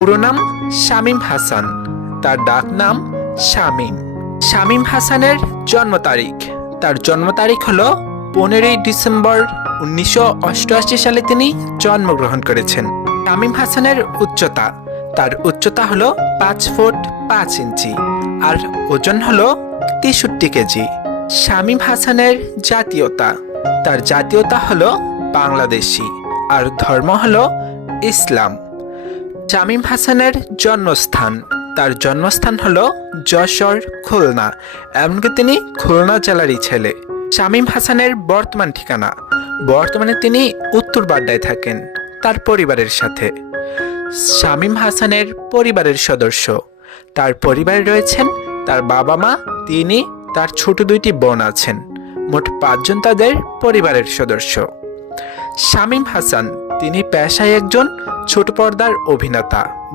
পুরো নাম শামীম হাসান, তার ডাক নাম শামীম। শামীম হাসানের জন্ম তারিখ, তার জন্ম তারিখ হলো 15ই ডিসেম্বর 1988 সালে তিনি জন্মগ্রহণ করেছেন। শামীম হাসানের উচ্চতা, তার উচ্চতা হলো 5 ফুট 5 ইঞ্চি আর ওজন হলো 63 কেজি। শামীম হাসানের জাতীয়তা, তার জাতীয়তা হলো বাংলাদেশি আর ধর্ম হলো ইসলাম। শামীম হাসানের জন্মস্থান, তার জন্মস্থান হলো যশোর, খুলনা, এমনকি তিনি খুলনা জেলারই ছেলে। শামীম হাসানের বর্তমান ঠিকানা, বর্তমানে তিনি উত্তর বাড্ডায় থাকেন তার পরিবারের সাথে। শামীম হাসানের পরিবারের সদস্য, তার পরিবারে রয়েছেন তার বাবা মা, তিনি, তার ছোট 2টি বোন আছেন। মোট 5 জন তাদের পরিবারের সদস্য। শামীম হাসান তিনি পেশায় একজন ছোট পর্দার অভিনেতা।